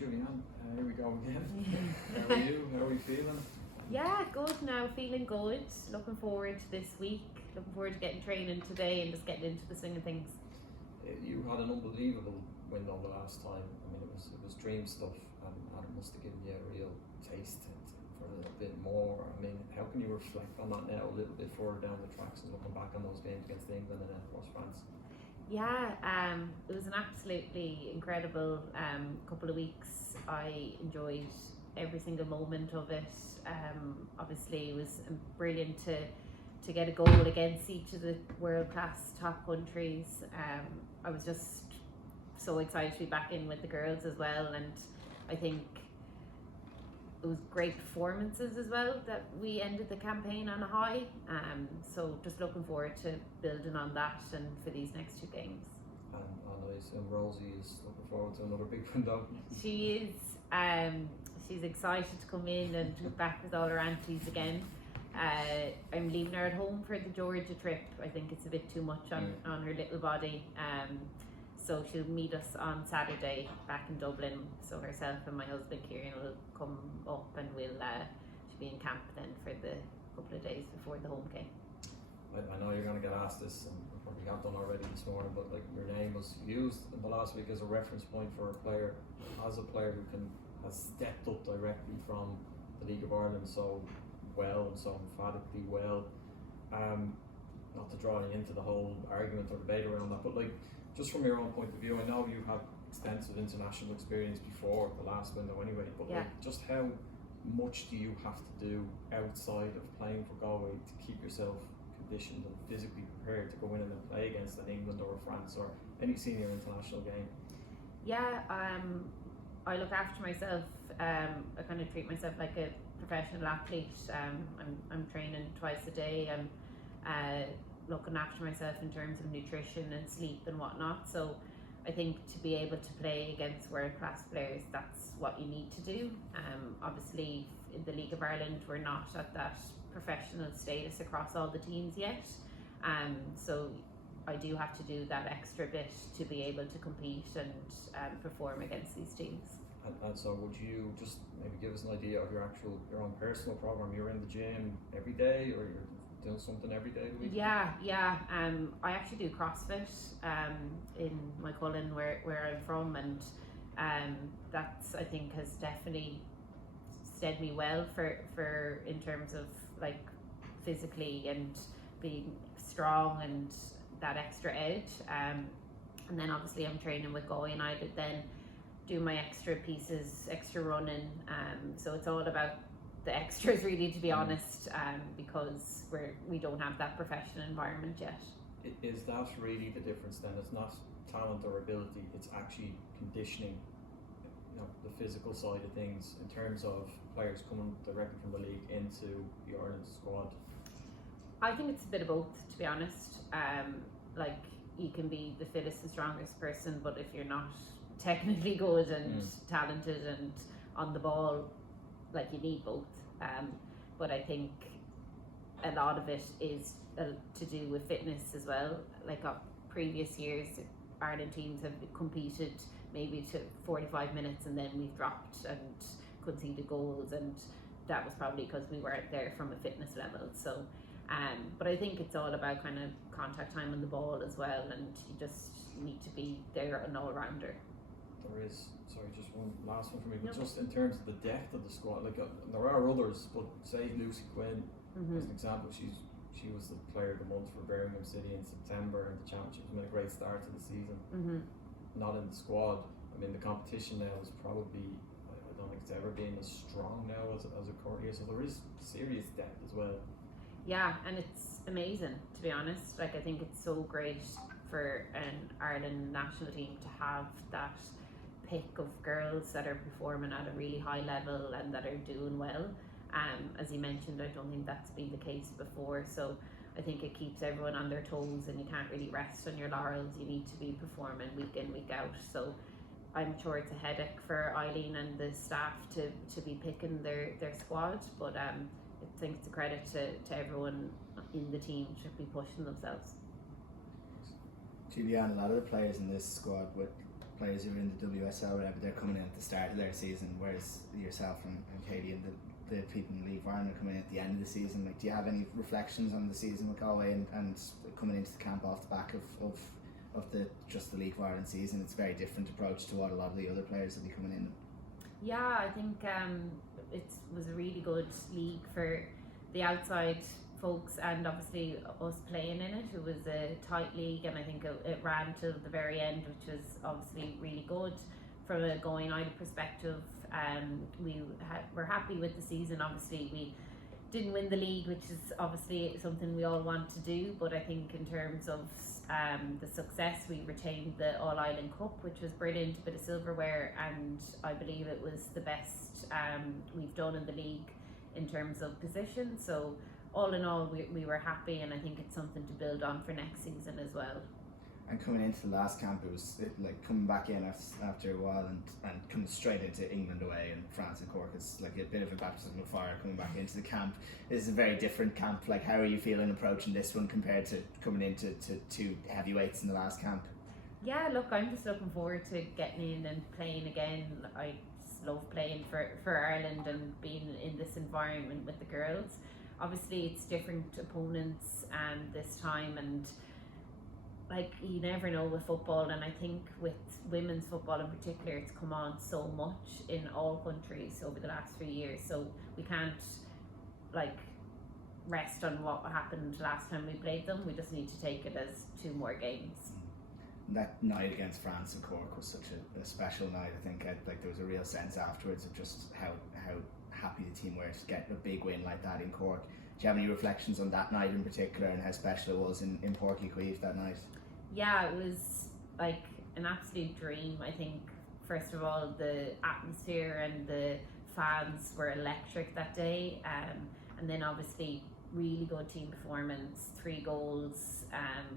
Julianne, here we go again. How are you? How are you feeling? Yeah, good now, feeling good. Looking forward to this week. Looking forward to getting training today and just getting into the swing of things. You had an unbelievable window the last time. I mean, it was dream stuff, and it must have given you a real taste for a little bit more. I mean, how can you reflect on that now a little bit further down the tracks and looking back on those games against England and then of course France? Yeah, it was an absolutely incredible couple of weeks. I enjoyed every single moment of it. Obviously, it was brilliant to get a goal against each of the world-class top countries. I was just so excited to be back in with the girls as well, and I think it was great performances as well that we ended the campaign on a high. So just looking forward to building on that and for these next two games. And I assume Rosie is looking forward to another big window. She is. She's excited to come in and be back with all her aunties again. I'm leaving her at home for the Georgia trip. I think it's a bit too much on her little body. So she'll meet us on Saturday back in Dublin. So herself and my husband Kieran will come up and she'll be in camp then for the couple of days before the home game. I know you're going to get asked this, and you probably have done already this morning, but like your name was used in the last week as a reference point for a player who has stepped up directly from the League of Ireland so well and so emphatically well. Not to draw you into the whole argument or debate around that, but like just from your own point of view, I know you have extensive international experience before the last window anyway, but yeah. Like just how much do you have to do outside of playing for Galway to keep yourself conditioned and physically prepared to go in and play against an England or France or any senior international game? Yeah, I look after myself. I kind of treat myself like a professional athlete. I'm training twice a day. I'm looking after myself in terms of nutrition and sleep and whatnot. So I think to be able to play against world-class players, that's what you need to do. Obviously, in the League of Ireland, we're not at that professional status across all the teams yet. So I do have to do that extra bit to be able to compete and perform against these teams. And so would you just maybe give us an idea of your own personal program? You're in the gym every day, or you're doing something every day of the week? Yeah. I actually do CrossFit in Mulcullen where I'm from, and that's, I think, has definitely stead me well for in terms of like physically and being strong and that extra edge. And then obviously I'm training with Galway United, then do my extra pieces, extra running. So it's all about the extras really, to be honest, because we don't have that professional environment yet. Is that really the difference then? It's not talent or ability, it's actually conditioning, the physical side of things in terms of players coming directly from the league into the Ireland squad? I think it's a bit of both, to be honest. Like you can be the fittest and strongest person, but if you're not technically good and talented and on the ball, like you need both. But I think a lot of it is to do with fitness as well. Like previous years, Ireland teams have competed maybe to 45 minutes and then we've dropped and conceded goals, and that was probably because we weren't there from a fitness level. So but I think it's all about kind of contact time on the ball as well, and you just need to be there, an all-rounder. There is, sorry, just one last one for me, but just in terms of the depth of the squad, like there are others, but say Lucy Quinn as an example, she was the player of the month for Birmingham City in September in the championship, made a great start to the season. Not in the squad. I mean, the competition now is probably, I don't think it's ever been as strong now as it currently is, so there is serious depth as well. Yeah, and it's amazing, to be honest. Like, I think it's so great for an Ireland national team to have that pick of girls that are performing at a really high level and that are doing well. As you mentioned, I don't think that's been the case before, so I think it keeps everyone on their toes and you can't really rest on your laurels. You need to be performing week in, week out. So I'm sure it's a headache for Eileen and the staff to be picking their squad, but I think it's a credit to everyone in the team to be pushing themselves. Julianne, a lot of the players in this squad would players who are in the WSL or whatever, they're coming in at the start of their season, whereas yourself and Katie and the people in the League of Ireland are coming in at the end of the season. Like, do you have any reflections on the season with Galway and coming into the camp off the back of the League of Ireland season? It's a very different approach to what a lot of the other players will be coming in. Yeah, I think it was a really good league for the outside folks, and obviously us playing in it. It was a tight league, and I think it ran till the very end, which was obviously really good. From a Going United perspective, we're happy with the season. Obviously we didn't win the league, which is obviously something we all want to do, but I think in terms of the success, we retained the All-Ireland Cup, which was brilliant, a bit of silverware, and I believe it was the best we've done in the league in terms of position. So all in all, we were happy, and I think it's something to build on for next season as well. And coming into the last camp, it was like coming back in after a while and coming straight into England away and France and Cork. It's like a bit of a baptism of fire coming back into the camp. This is a very different camp. Like, how are you feeling approaching this one compared to coming into two heavyweights in the last camp? Yeah, look, I'm just looking forward to getting in and playing again. I just love playing for Ireland and being in this environment with the girls. Obviously, it's different opponents this time, and like, you never know with football, and I think with women's football in particular, it's come on so much in all countries over the last few years, so we can't like rest on what happened last time we played them. We just need to take it as 2 more games. That night against France and Cork was such a special night. I think like there was a real sense afterwards of just how happy the team were to get a big win like that in Cork. Do you have any reflections on that night in particular and how special it was in Páirc Uí Chaoimh that night? Yeah, it was like an absolute dream. I think, first of all, the atmosphere and the fans were electric that day, and then obviously really good team performance, 3 goals,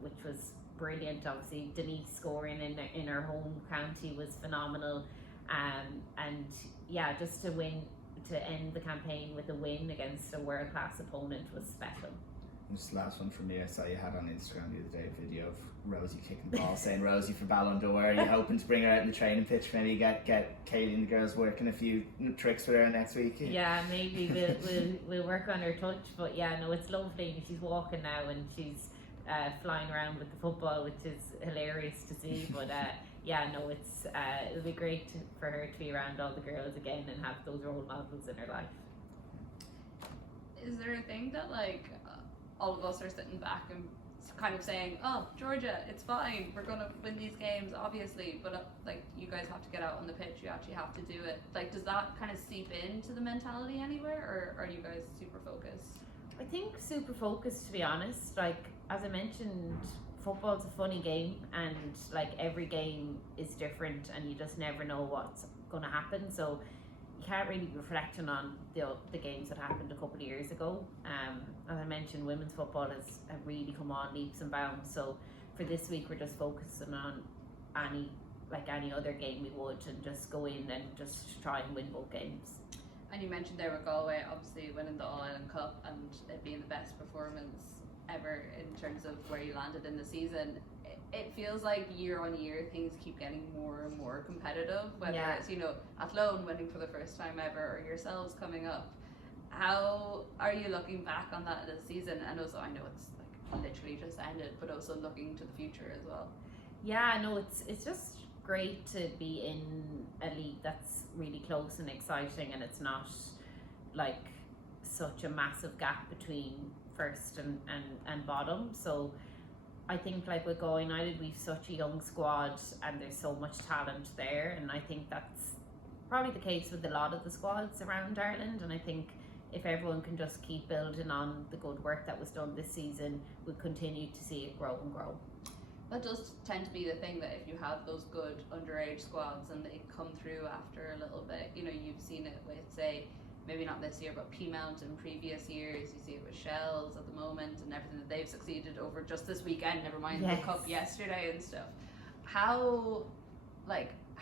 which was brilliant. Obviously Denise scoring in her home county was phenomenal, and yeah, just to end the campaign with a win against a world-class opponent was special. Just the last one from me, I saw you had on Instagram the other day a video of Rosie kicking the ball, saying Rosie for Ballon d'Or. Are you hoping to bring her out in the training pitch? Maybe get Kaylee and the girls working a few tricks with her next week? Yeah, maybe we'll work on her touch, but yeah, no, it's lovely. She's walking now and she's flying around with the football, which is hilarious to see. But yeah, no, it'll be great for her to be around all the girls again and have those role models in her life. Is there a thing that like all of us are sitting back and kind of saying, oh, Georgia, it's fine, we're going to win these games, obviously, but like, you guys have to get out on the pitch, you actually have to do it. Like, does that kind of seep into the mentality anywhere, or are you guys super focused? I think super focused, to be honest. Like, as I mentioned, football's a funny game, and like every game is different, and you just never know what's going to happen. So you can't really be reflecting on the games that happened a couple of years ago. As I mentioned, women's football has really come on leaps and bounds. So for this week, we're just focusing on any other game we would, and just go in and just try and win both games. And you mentioned there with Galway, obviously winning the All-Ireland Cup and it being the best performance ever in terms of where you landed in the season. It feels like year on year things keep getting more and more competitive, whether it's, you know, Athlone winning for the first time ever or yourselves coming up. How are you looking back on that this season? And also, I know it's like literally just ended, but also looking to the future as well. Yeah, no, it's just great to be in a league that's really close and exciting, and it's not like such a massive gap between first and bottom. So I think like with Go United, we've such a young squad and there's so much talent there, and I think that's probably the case with a lot of the squads around Ireland. And I think if everyone can just keep building on the good work that was done this season, we'll continue to see it grow and grow. That does tend to be the thing, that if you have those good underage squads and they come through after a little bit, you know, you've seen it with, say, maybe not this year, but Peamount in previous years. You see it with Shells at the moment and everything that they've succeeded over just this weekend, never mind the Cup yesterday and stuff. How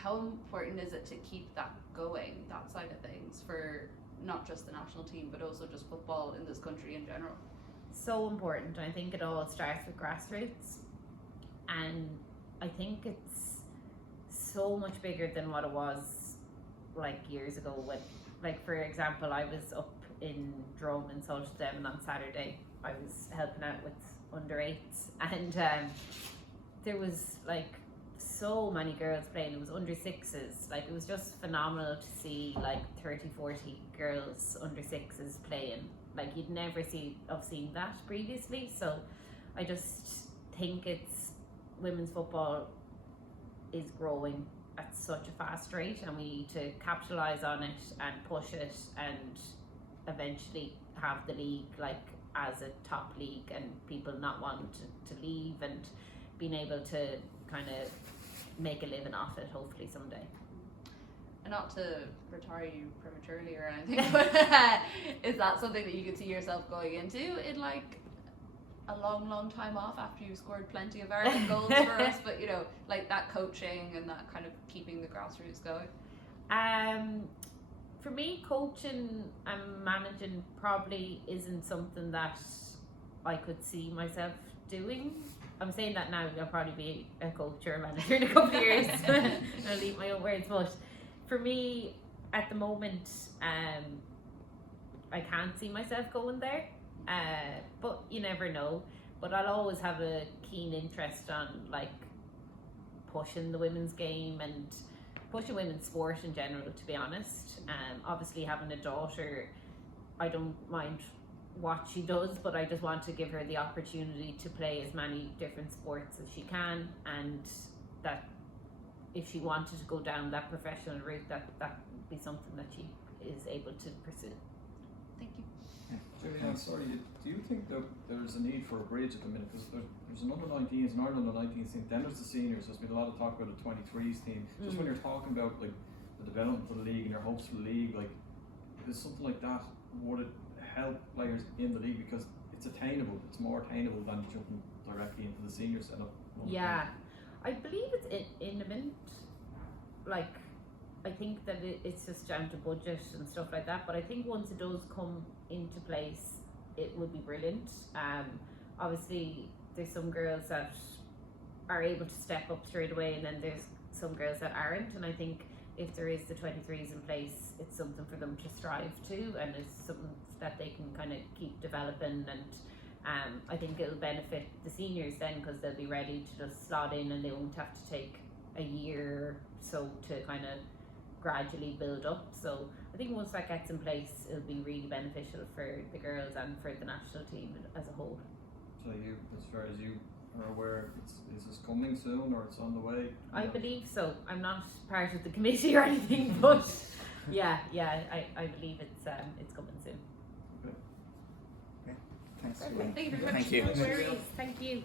important is it to keep that going, that side of things, for not just the national team, but also just football in this country in general? So important. I think it all starts with grassroots, and I think it's so much bigger than what it was like years ago. When, like for example, I was up in Drome in Saltdem on Saturday. I was helping out with under 8s, and there was like so many girls playing. It was under 6s. Like it was just phenomenal to see like 30-40 girls under 6s playing. Like you'd never seen that previously. So I just think women's football is growing at such a fast rate, and we need to capitalise on it and push it, and eventually have the league like as a top league, and people not wanting to leave, and being able to kind of make a living off it hopefully someday. And not to retire you prematurely or anything, but is that something that you could see yourself going into in like a long time off after you've scored plenty of Ireland goals for us, but you know, like that coaching and that kind of keeping the grassroots going? For me, coaching and managing probably isn't something that I could see myself doing. I'm saying that now, I'll probably be a coach or a manager in a couple of years. I'll eat my own words, but for me at the moment, I can't see myself going there, but you never know. But I'll always have a keen interest on like pushing the women's game and pushing women's sport in general, to be honest. Obviously having a daughter, I don't mind what she does, but I just want to give her the opportunity to play as many different sports as she can, and that if she wanted to go down that professional route, that would be something that she is able to pursue. Thank you. Julianne, sorry, do you think that there's a need for a bridge at the minute? Because there's an under 19s, an Ireland under 19s team, then there's the seniors. There's been a lot of talk about the 23s team. Just when you're talking about like the development of the league and your hopes for the league, like is something like that, would it help players in the league, because it's attainable? It's more attainable than jumping directly into the senior setup. Yeah, I believe it's imminent. Like, I think that it's just down to budget and stuff like that, but I think once it does come into place, it would be brilliant. Obviously there's some girls that are able to step up straight away, and then there's some girls that aren't, and I think if there is the 23s in place, it's something for them to strive to, and it's something that they can kind of keep developing, and I think it'll benefit the seniors then, because they'll be ready to just slot in and they won't have to take a year or so to kind of gradually build up. So I think once that gets in place, it'll be really beneficial for the girls and for the national team as a whole. So you, as far as you are aware, is this coming soon or it's on the way? I believe so. I'm not part of the committee or anything, but yeah, I believe it's coming soon. Okay. Thanks. Thank you very much. Thank you. No worries. Thank you.